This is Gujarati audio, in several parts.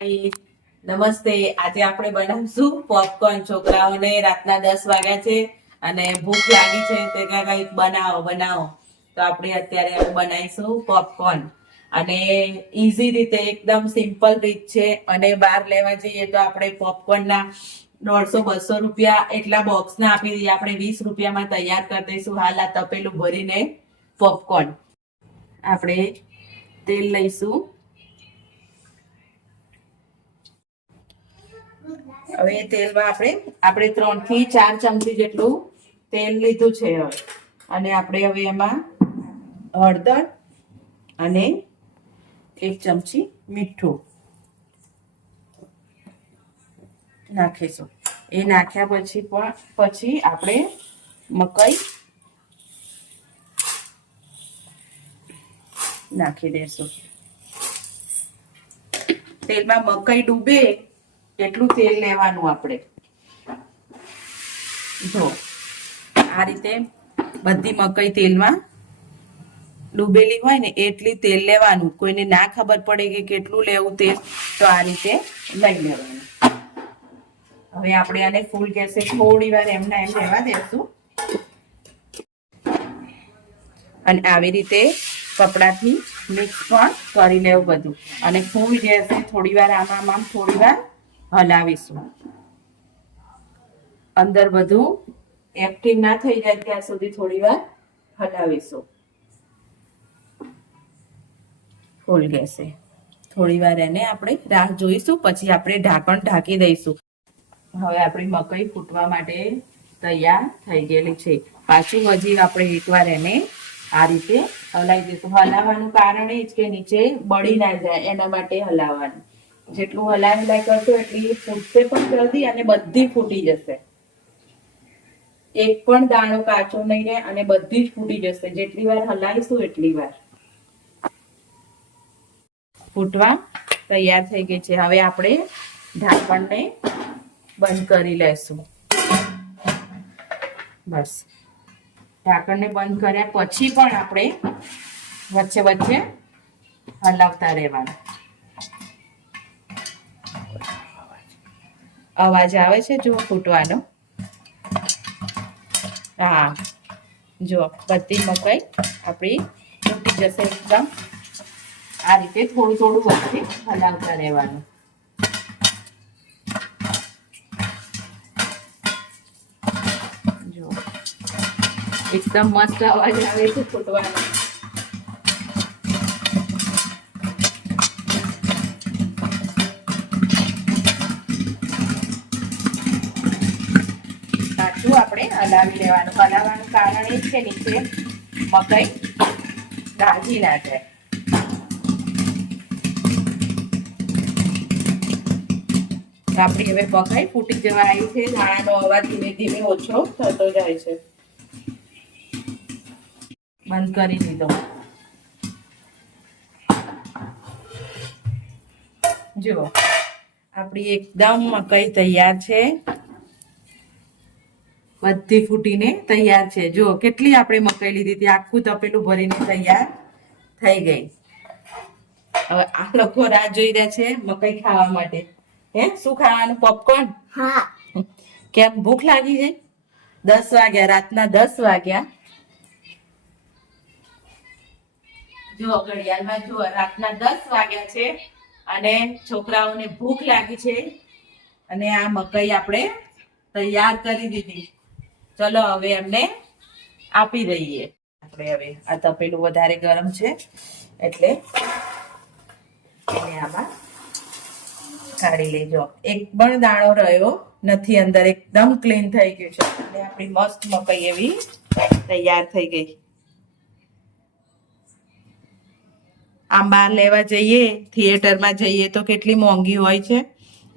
નમસ્તે. આજે આપણે બનાવશું પોપકોર્ન છોકરાઓને રાતના દસ વાગ્યા છે અને ભૂખ લાગી છે તે કંઈક બનાવો બનાવો. તો આપણે અત્યારે બનાવીશું પોપકોર્ન અને ઈઝી રીતે, એકદમ સિમ્પલ રીત છે. અને બહાર લેવા જઈએ તો આપણે પોપકોર્નના દોઢસો, બસો રૂપિયા એટલા બોક્સના આપી દઈએ. આપણે વીસ રૂપિયામાં તૈયાર કરી દઈશું. હાલ આ તપેલું ભરીને પોપકોર્ન આપણે તેલ લઈશું. હવે તેલમાં આપણે આપણે ત્રણથી ચાર ચમચી જેટલું તેલ લીધું છે અને આપણે હવે એમાં હળદર અને એક ચમચી મીઠું નાખીશું. એ નાખ્યા પછી પણ, પછી આપણે મકાઈ નાખી દેશું. તેલમાં મકાઈ ડૂબે એટલું તેલ લેવાનું આપણે? જો, આ રીતે બધી મકાઈ તેલમાં ડૂબેલી હોય ને એટલી તેલ લેવાનું. કોઈને ના ખબર પડે કે કેટલું લેવું તેલ, તો આ રીતે લઈ લેવાનું. હવે આપણે આને ફૂલ ગેસે થોડી વાર એમના એમ રહેવા દેશું. અને આવી રીતે કપડાથી મિક્સ પણ કરી લેવું બધું. અને ફૂલ ગેસે થોડી વાર આમ થોડી વાર હલાવીશું. અંદર બધું એક્ટિવ ના થઈ જાય ત્યાં સુધી થોડી વાર હલાવીશું. ફૂલ ગેસે. થોડી વાર એને આપણે રાહ જોઈશું, પછી આપણે ઢાંકણ ઢાંકી દઈશું. હવે આપણી મકઈ ફૂટવા માટે તૈયાર થઈ ગયેલી છે. પાછું હજી આપણે એકવાર એને આ રીતે હલાવી દઈશું. હલાવવાનું કારણ એ જ કે નીચે બળી ના જાય, એના માટે હલાવવાનું. જેટલું હલાય હલાય કરશો એટલી ફૂટશે પણ જલ્દી અને બધી ફૂટી જશે. એક પણ દાણો કાચો નહીં રહે અને બધી જ ફૂટી જશે. જેટલી વાર હલાવીશું એટલી વાર. ફૂટવા તૈયાર થઈ ગઈ છે. હવે આપણે ઢાંકણને બંધ કરી લેશું. બસ. ઢાંકણને બંધ કર્યા પછી પણ આપણે વચ્ચે વચ્ચે હલાવતા રહેવાનું. અવાજ આવે છે? જો ફૂટવાનો. હા. જો બધી મકાઈ આપણી ફૂટી જશે એકદમ. આ રીતે થોડું થોડું વચ્ચે હલાવતા રહેવાનું. એકદમ મસ્ત અવાજ આવે છે ફૂટવાનો. આપણે હલાવી લેવાનું. હલાવવાનું કારણ એ છે નીચે મકાઈ દાજી ના જાય. આપણી હવે મકાઈ ફૂટી જવા આવી છે. ધાણાનો અવાજ ધીમે ધીમે ઓછો થતો જાય છે. બંધ કરી દીધો. જુઓ, આપણી એકદમ મકાઈ તૈયાર છે. બધી ફૂટીને તૈયાર છે. જુઓ કેટલી આપણે મકાઈ લીધી હતી આખું તપેલું ભરીને તૈયાર થઈ ગઈ. હવે આ લોકો રાહ જોઈ રહ્યા છે મકાઈ ખાવા માટે. હે શું ખાવાનું? પોપકોર્ન હા. કેમ ભૂખ લાગી છે? દસ વાગ્યા રાતના દસ વાગ્યા. જો ઘડિયાળમાં જુઓ રાતના દસ વાગ્યા છે અને છોકરાઓને ભૂખ લાગી છે. અને આ મકાઈ આપણે તૈયાર કરી દીધી. ચલો હવે એમને આપી દઈએ. આપણે હવે આ તપેલું વધારે ગરમ છે, એટલે એને આમાં કાઢી લેજો. એક પણ દાણો રહ્યો નથી અંદર, એકદમ ક્લીન થઈ ગયું છે. અને આપણી મસ્ત મકાઈ એવી તૈયાર થઈ ગઈ. આમ બહાર લેવા જઈએ, થિયેટરમાં જઈએ તો કેટલી મોંઘી હોય છે.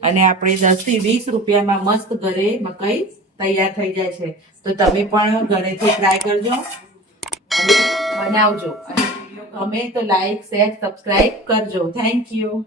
અને આપણે દસથી વીસ રૂપિયામાં મસ્ત ઘરે મકાઈ તૈયાર થઈ જાય છે. તો તમે પણ ઘરેથી ટ્રાય કરજો. અને બનાવજો. અને વીડિયો ગમે તો લાઈક શેર સબસ્ક્રાઈબ કરજો. Thank you